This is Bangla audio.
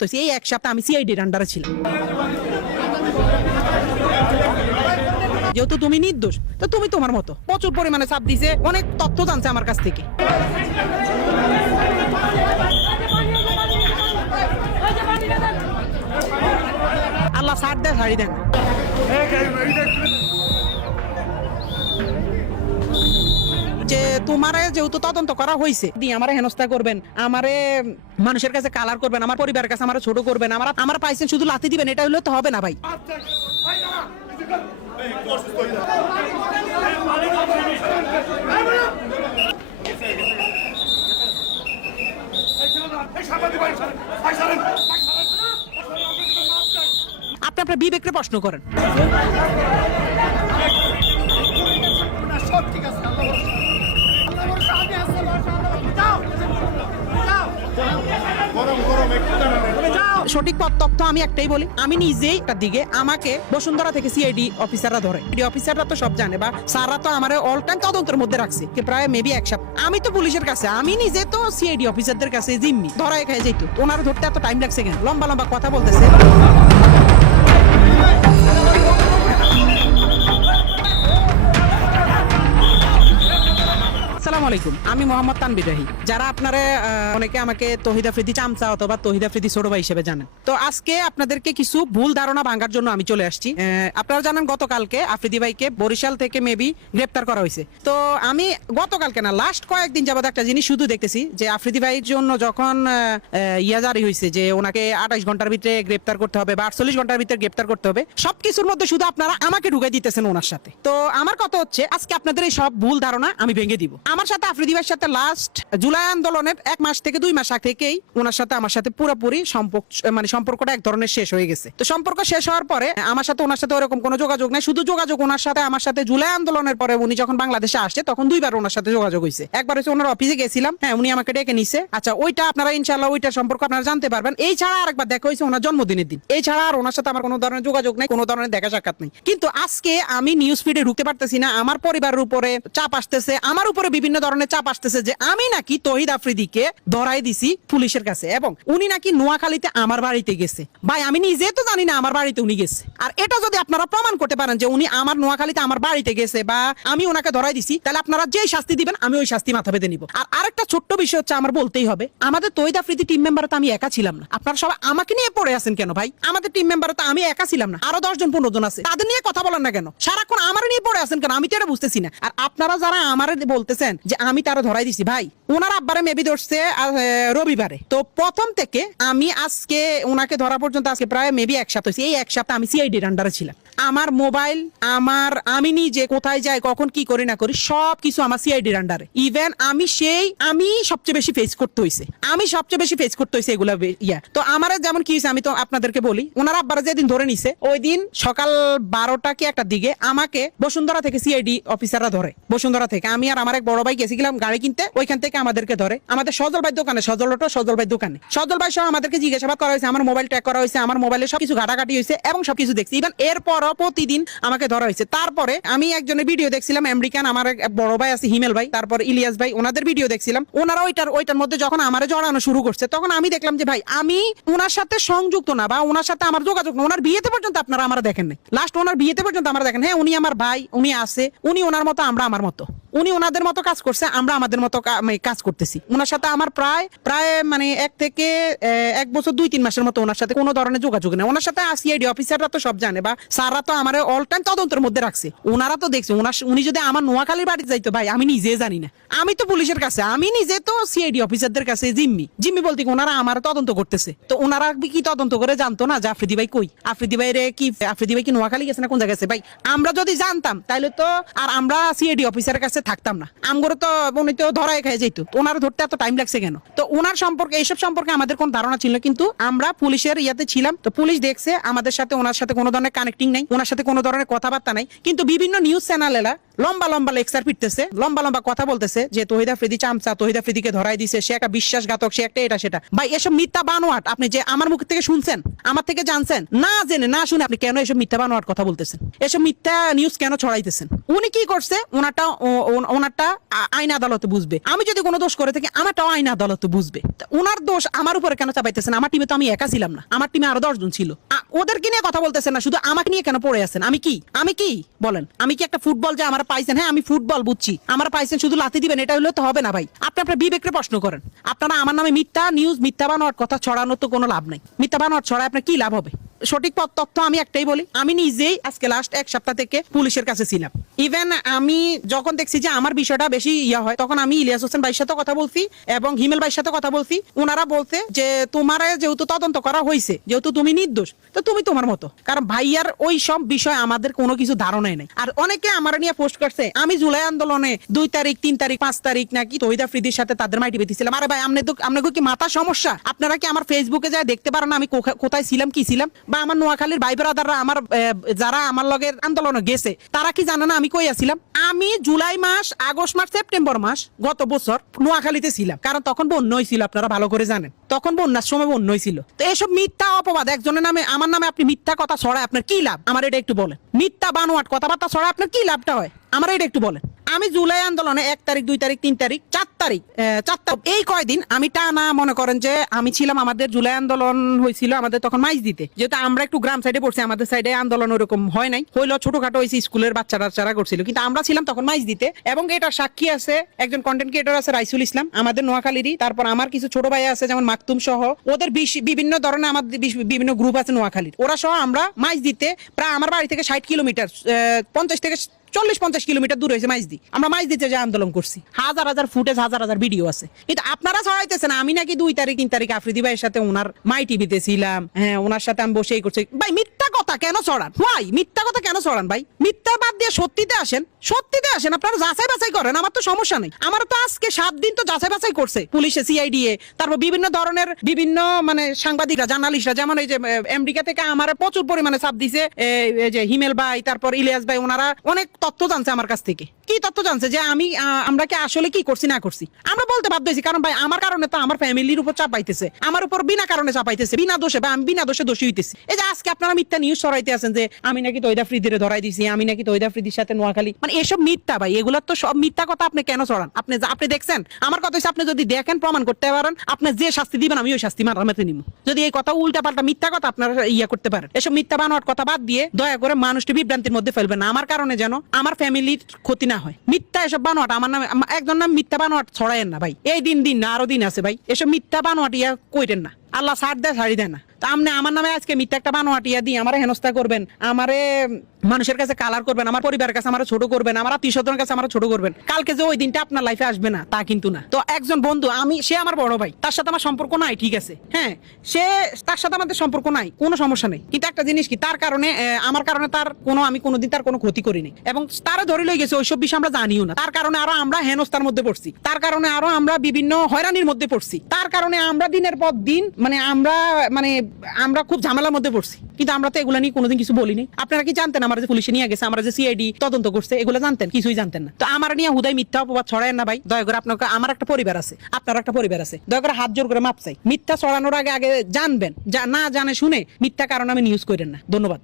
তো এই এক সপ্তাহ আমি সিআইডির আন্ডারে ছিলাম। যেহেতু তুমি নির্দোষ, তো তুমি তোমার মতো প্রচুর পরিমাণে চাপ দিছে, অনেক তথ্য জানছে আমার কাছ থেকে। আল্লাহ ছাড় দেয়, ছাড়ি দেন। যে তোমারে যেহেতু তদন্ত করা হয়েছে, আমারে হেনস্থা করবেন, আমারে মানুষের কাছে কালার করবেন, আমার পরিবারের কাছে আমার ছোট করবেন, আমার পাইছেন শুধু লাথি দিবেন, এটা হলে তো হবে না ভাই। আপনি আপনার বিবেককে প্রশ্ন করেন। সঠিক তথ্য আমি একটাই বলি, আমি নিজেই তার দিকে আমাকে বসুন্ধরা থেকে সিআইডি অফিসাররা ধরে, অফিসাররা তো সব জানে, বা স্যাররা তো আমার অল টাইম তদন্তের মধ্যে রাখছে প্রায় মেবি এক সপ্তাহ। আমি তো পুলিশের কাছে, আমি নিজে তো সিআইডি অফিসারদের কাছে জিম্মি ধরা খাই যাইতো। ওনারা ধরতে এত টাইম লাগছে কেন? লম্বা লম্বা কথা বলতেছে। আসসালামু আলাইকুম, আমি মোহাম্মদ তানভীর রাহি। যারা আপনারা অনেকে আমাকে তহিদ আফ্রিদি চামচা অথবা তহিদ আফ্রিদি ছোট ভাই হিসেবে জানেন, তো আজকে আপনাদেরকে কিছু ভুল ধারণা ভাঙার জন্য আমি চলে আসছি। আপনারা জানেন গতকালকে আফ্রিদি ভাইকে বরিশাল থেকে মেবি গ্রেপ্তার করা হয়েছে। তো আমি গতকালকে না, লাস্ট কয়েকদিন যাবত একটা জিনিস শুধু দেখতেছি যে আফ্রিদি ভাইয়ের জন্য যখন ইয়া জারি হয়েছে যে ওনাকে 28 ঘন্টার ভিতরে গ্রেপ্তার করতে হবে বা 48 ঘন্টার ভিতরে গ্রেপ্তার করতে হবে, সবকিছুর মধ্যে শুধু আপনারা আমাকে ঢুকাই দিতেছেন ওনার সাথে। তো আমার কথা হচ্ছে আজকে আপনাদের এই সব ভুল ধারণা আমি ভেঙে দিব। আমার সাথে আফ্রিদি ভাইয়ের সাথে লাস্ট জুলাই আন্দোলনের 1 মাস থেকে 2 মাস আগে থেকেই ওনার সাথে আমার সাথে পুরোপুরি সম্পর্কটা এক ধরনের শেষ হয়ে গেছে। তো সম্পর্ক শেষ হওয়ার পরে আমার সাথে ওনার সাথে ওরকম কোনো যোগাযোগ নাই। শুধু যোগাযোগ ওনার সাথে আমার সাথে জুলাই আন্দোলনের পরে উনি যখন বাংলাদেশে আসছে তখন 2বার ওনার সাথে যোগাযোগ হয়েছে। একবার হচ্ছে ওনার অফিসে গেছিলাম, হ্যাঁ উনি আমাকে ডেকে নিছে। আচ্ছা, ওইটা আপনারা ইনশাআল্লাহ ওইটার সম্পর্ক আপনারা জানতে পারবেন। এই ছাড়া আরেকবার দেখা হয়েছে ওনার জন্মদিনের দিন। এই ছাড়া আর ওনার সাথে আমার কোনো ধরনের যোগাযোগ নাই, কোনো ধরনের দেখা সাক্ষাৎ নেই। কিন্তু আজকে আমি নিউজ ফিডে ঢুকতে পারতেছি না, আমার পরিবারের উপরে চাপ আসতেছে, আমার উপরে বিভিন্ন ধরনের চাপ আসতেছে যে আমি নাকি তহিদ আফ্রিদিকে ধরাই দিছি পুলিশের কাছে এবং উনি নাকি নোয়াখালীতে আমার বাড়িতে গেছে। ভাই আমি নিজে তো জানি না আমার বাড়িতে উনি গেছে। আর এটা যদি আপনারা প্রমাণ করতে পারেন যে উনি আমার নোয়াখালীতে আমার বাড়িতে গেছে বা আমি ওনাকে ধরাই দিছি, তাহলে আপনারা যেই শাস্তি দিবেন আমি ওই শাস্তি মাথা পেতে নিব। আর আরেকটা ছোট্ট বিষয় হচ্ছে, আমার বলতেই হবে, আমাদের তহিদ আফ্রিদি টিম মেম্বার তো আমি একা ছিলাম না। আপনারা সবাই আমাকে নিয়ে পড়ে আছেন কেন ভাই? আমাদের টিম মেম্বার তো আমি একা ছিলাম না, আরো 10 জন 15 জন আছে, তাদের নিয়ে কথা বলেন না কেন? সারাক্ষণ আমার নিয়ে পড়ে আছেন কেন? আমি তো এটা বুঝতেছি না। আর আপনারা যারা আমার বলতেছেন যে আমি তারা ধরাই দিছি, ভাই ওনার আব্বারে মেবি ধরছে রবিবারে। তো প্রথম থেকে আমি আজকে ওনাকে ধরা পর্যন্ত আজকে প্রায় মেবি এক সপ্তাহ হয়েছে। এই এক সপ্তাহ আমি সিআইডির আন্ডারে ছিলাম। আমার মোবাইল, আমি নিজে কোথায় যাই, কখন কি করি না করি, সবকিছু আমার সিআইডির আন্ডারে। ইভেন আমি সবচেয়ে বেশি ফেস করতে হয়েছে এগুলা ইয়া। তো আমার যেমন কি হয়েছে আমি তো আপনাদেরকে বলি, ওনার আব্বারা যেদিন ধরে নিছে ওই দিন সকাল 12টা কি একটার দিকে আমাকে বসুন্ধরা থেকে সিআইডি অফিসাররা ধরে। বসুন্ধরা থেকে আমি আর আমার এক বড় ভাই গেছিলাম গাড়ি কিনতে, ওইখান থেকে আমাদেরকে ধরে আমাদের সজল ভাই দোকানে, সজল ভাই দোকানে, সজল ভাই সহ আমাদেরকে জিজ্ঞাসাবাদ করা হয়েছে, আমার মোবাইল ট্র্যাক করা হয়েছে, আমার মোবাইলে সবকিছু ঘাটাঘাটি হয়েছে এবং সবকিছু দেখছি। ইভেন এরপর প্রতিদিন আমাকে ধরা হয়েছে। তারপরে আমি একজনের ভিডিও দেখছিলাম, আমেরিকান আমার এক বড় ভাই আছে হিমেল ভাই, তারপর ইলিয়াস ভাই, ওনাদের ভিডিও দেখছিলাম। ওনারা ওইটার মধ্যে যখন আমারে জড়ানো শুরু করছে তখন আমি দেখলাম যে ভাই আমি ওনার সাথে সংযুক্ত না বা ওনার সাথে আমার যোগাযোগ না। ওনার বিয়েতে পর্যন্ত আপনারা আমার দেখেন নাই, লাস্ট ওনার বিয়েতে পর্যন্ত আমরা দেখেন। হ্যাঁ উনি আমার ভাই, উনি আছে, উনি ওনার মতো, আমরা আমার মতো, উনি ওনাদের মতো কাজ করছে, আমরা আমাদের মতো কাজ করতেছি। ওনার সাথে আমার প্রায় মানে 1 থেকে 1 বছর 2-3 মাসের মতো ওনার সাথে কোনো ধরনের যোগাযোগ নেই। ওনার সাথে সিআইডি অফিসাররা তো সব জানে বা স্যাররা তো আমার অল টাইম তদন্তের মধ্যে রাখছে। ওনারা তো দেখছে, উনি যদি আমার নোয়াখালীর বাড়িতে যাইতো ভাই আমি নিজে জানি না। আমি তো পুলিশের কাছে, আমি নিজে তো সিআইডি অফিসারদের কাছে জিম্মি বলতে ওনারা আমার তদন্ত করতেছে। তো ওনারা কি তদন্ত করে জানতো না যে আফ্রিদি ভাই কই, আফ্রিদি ভাই কি নোয়াখালী গেছে না কোন জায়গায় গেছে? ভাই আমরা যদি জানতাম তাহলে তো আর আমরা সিআইডি অফিসারের কাছে থাকতাম না, আমগরে তো উনি তো ধরাই খাই যাইতো। ওনার ধরতে এত টাইম লাগছে কেন? তো ওনার সম্পর্কে, এইসব সম্পর্কে আমাদের কোনো ধারণা ছিল, কিন্তু আমরা পুলিশের ইয়াতে ছিলাম। তো পুলিশ দেখছে আমাদের সাথে ওনার সাথে কোনো ধরনের কানেক্টিং নাই, ওনার সাথে কোনো ধরনের কথাবার্তা নাই। কিন্তু বিভিন্ন নিউজ লম্বা লম্বা লেকচার পিটতেছে, লম্বা লম্বা কথা বলতেছে যে তহিদ আফ্রিদি চামচা, তহিদ আফ্রিদিকে ধরাই দিছে, সে একটা বিশ্বাসঘাতক, সে একটা এটা সেটা। ভাই এসব মিথ্যা বানোয়াট আপনি যে আমার মুখ থেকে শুনছেন, আমার থেকে জানছেন, না জেনে না শুনে আপনি কেন এসব মিথ্যা বানোয়াট কথা বলতেছেন, এসব মিথ্যা নিউজ কেন ছড়াইতেছেন? উনি কি করছে ওনারটা আইন আদালতে বুঝবে, আমি যদি কোনো দোষ করে থাকি আমারটাও আইন আদালতে বুঝবে। ওনার দোষ আমার উপরে কেন চাপাইতেছেন? আমার টিমে তো আমি একা ছিলাম না, আমার টিমে আরো 10 জন ছিল। ওদেরকে নিয়ে কথা বলতেছেন না, শুধু আমাকে নিয়ে কেন পড়ে আছেন? আমি কি বলেন? আমি কি একটা ফুটবল যে আমার পাইছেন? হ্যাঁ আমি ফুটবল বুঝছি, আমার পাইছেন শুধু লাথি দিবেন এটা হলে তো হবে না ভাই। আপনি আপনার বিবেককে প্রশ্ন করেন। আপনারা আমার নামে মিথ্যা নিউজ, মিথ্যা বানোয়াট কথা ছড়ানোর তো কোনো লাভ নাই। মিথ্যা বানোয়াট ছড়ায় আপনার কি লাভ হবে? সঠিক তথ্য আমি একটাই বলি, আমি নিজেই আজকে লাস্ট 1 সপ্তাহ থেকে পুলিশের কাছে ছিলাম। ইভেন আমি যখন দেখছি যে আমার বিষয়টা বেশি হয়, তখন আমি ইলিয়াস হোসেন ভাইয়ের সাথে কথা বলছি এবং হিমেল ভাইয়ের সাথে কথা বলছি। ওনারা বলতে যে তোমার যেহেতু তদন্ত করা হয়েছে, যেহেতু তুমি নির্দোষ, তো তুমি তোমার মতো। কারণ ভাইয়ার ওই সব বিষয় আমাদের কোনো কিছু ধারণাই নেই। আর অনেকে আমার নিয়ে পোস্ট করছে আমি জুলাই আন্দোলনে 2 তারিখ 3 তারিখ 5 তারিখ নাকি তহিদ আফ্রিদির সাথে তাদের মাইটি বেঁধেছিলাম। আরে ভাই আপনাদের কি মাথা সমস্যা? আপনারা কি আমার ফেসবুকে যায় দেখতে পারেন আমি কোথায় ছিলাম, কি ছিলাম? বা আমার নোয়াখালীর ভাই ব্রাদাররা আমার যারা আমার লগের আন্দোলনে গেছে তারা কি জানে না আমি কই আছিলাম? আমি জুলাই মাস, আগস্ট মাস, সেপ্টেম্বর মাস গত বছর নোয়াখালীতে ছিলাম, কারণ তখন বন্যা হয়েছিল, আপনারা ভালো করে জানেন, তখন বন্যার সময় বন্যা হয়েছিল। তো এসব মিথ্যা অপবাদ একজনের নামে, আমার নামে আপনি মিথ্যা কথা ছড়ায় আপনার কি লাভ? আমার এটা একটু বলেন। মিথ্যা বানোয়াট কথাবার্তা ছড়ায় আপনার কি লাভটা হয়? আমার এটা একটু বলেন। আমি জুলাই আন্দোলনে 1 তারিখ 2 তারিখ 3 তারিখ 4 তারিখ এই কয়দিন আমি টানা মনে করেন যে আমি ছিলাম। আমাদের জুলাই আন্দোলন হয়েছিল আমাদের তখন মাইজ দিতে, যেহেতু আমরা একটু গ্রাম সাইডে পড়ছি, আমাদের সাইডে আন্দোলন ওরকম হয় নাই, হইলো ছোটখাটো হয়েছে, স্কুলের বাচ্চারা করছিল, কিন্তু আমরা ছিলাম তখন মাইজ দিতে। এবং এটার সাক্ষী আছে একজন কন্টেন্ট ক্রিয়েটর আছে রাইসুল ইসলাম, আমাদের নোয়াখালীরই। তারপর আমার কিছু ছোট ভাই আছে যেমন মাকতুম সহ, ওদের বিভিন্ন ধরনের আমাদের বিভিন্ন গ্রুপ আছে নোয়াখালীর, ওরা সহ আমরা মাইজ দিতে প্রায় আমার বাড়ি থেকে 60 কিলোমিটার 50 থেকে 40-50 কিলোমিটার দূর হয়েছে মাইজদি। আমরা মাইজদিতে যে আন্দোলন করছি, হাজার ফুটেজ, হাজার ভিডিও আছে। কিন্তু আপনারা ছড়াইতেছেন আমি নাকি 2 তারিখ 3 তারিখ আফ্রিদি ভাইয়ের সাথে ওনার মাই টিভিতে ছিলাম, হ্যাঁ ওনার সাথে আমি বসেই করছি। ভাই মিথ্যা কথা কেন ছড়ান? ভাই মিথ্যা কথা কেন ছড়ান? ভাই মিথ্যা বাদ দিয়ে সত্যিতে আসেন, আপনারা যাচাই বাছাই করেন, আমার তো সমস্যা নেই। আমার তো আজকে 7 দিন তো যাচাই বাছাই করছে পুলিশে, সিআইডিএ, তারপর বিভিন্ন ধরনের বিভিন্ন মানে সাংবাদিকরা, জার্নালিস্টরা, যেমন এই যে আমেরিকা থেকে আমার প্রচুর পরিমাণে চাপ দিছে এই যে হিমেল ভাই, তারপর ইলিয়াস ভাই, ওনারা অনেক তথ্য জানছে আমার কাছ থেকে। কি তথ্য জানছে? যে আমরা কি আসলে কি করছি না করছি আমরা বলতে বাধ্য হয়েছি, কারণ ভাই আমার কারণে তো আমার ফ্যামিলির উপর চাপ পাইতেছে, আমার উপর বিনা কারণে চাপ পাইতেছে, বিনা দোষে, বা আমি বিনা দোষে দোষী হইতেছি। এই যে আজকে আপনারা মিথ্যা নিউজ ছড়াইতে আছেন যে আমি নাকি তহিদ আফ্রিদিরে ধরাই দিছি, আমি নাকি তহিদ আফ্রিদির সাথে নোয়াখালী, মানে এসব মিথ্যা ভাই। এগুলা তো সব মিথ্যা কথা, আপনি কেন ছড়ান? আপনি দেখছেন? আমার কথা হচ্ছে আপনি যদি দেখেন, প্রমাণ করতে পারেন, আপনি যে শাস্তি দিবেন আমি ওই শাস্তি মারামাতে নিব। যদি এই কথা উল্টা পাল্টা মিথ্যা কথা আপনারা করতে পারেন, এসব মিথ্যা বানোয়াট কথা বাদ দিয়ে দয়া করে মানুষকে বিভ্রান্তির মধ্যে ফেলবেন না, আমার কারণে যেন আমার ফ্যামিলির ক্ষতি না হয়। মিথ্যা এসব বানোয়াট আমার নামে, একজন নাম মিথ্যা বানোয়াট ছড়ায়েন না ভাই। এই দিন না আরো দিন আছে ভাই, এসব মিথ্যা বানোয়াট কইরেন না। আল্লাহ ছাড় দেয়, ছাড়ি দেয় না। তা আপনি আমার নামে আজকে মিথ্যা একটা বানোয়াটিয়া দিয়ে আমারে হেনস্থা করবেন, আমারে মানুষের কাছে কালার করবেন, আমার পরিবারের কাছে আমার ছোট করবেন, আমার আত্মীয়-স্বজনের কাছে আমার ছোট করবেন, কালকে যে ওই দিনটা আপনার লাইফে আসবে না তা কিন্তু না। তো একজন বন্ধু, সে আমার বড় ভাই, তার সাথে আমার সম্পর্ক নাই, ঠিক আছে, হ্যাঁ তার সাথে আমাদের সম্পর্ক নাই, কোনো সমস্যা নেই। কিন্তু একটা জিনিস কি, তার কারণে আমার কারণে আমি কোনোদিন তার কোনো ক্ষতি করিনি, এবং তারা ধরে লই গেছে ওইসব বিষয় আমরা জানিও না। তার কারণে আরো আমরা হেনস্থার মধ্যে পড়ছি, তার কারণে আরো আমরা বিভিন্ন হয়রানির মধ্যে পড়ছি, তার কারণে আমরা দিনের পর দিন আমরা খুব ঝামেলার মধ্যে পড়ছি। কিন্তু আমরা তো এগুলো নিয়ে কোনোদিন কিছু বলিনি। আপনারা কি জানতেন আমরা যে পুলিশে নিয়ে গেছে, আমরা যে সিআইডি তদন্ত করছে, এগুলো জানতেন? কিছুই জানতেন না। তো আমার নিয়ে হুদাই মিথ্যা অপবাদ ছড়ায় না ভাই, দয়া করে। আপনাকে, আমার একটা পরিবার আছে, আপনার একটা পরিবার আছে, দয়া করে হাত জোর করে মাপ চাই। মিথ্যা ছড়ানোর আগে জানবেন, না জানে শুনে মিথ্যা কারণ আমি নিউজ করেন না। ধন্যবাদ।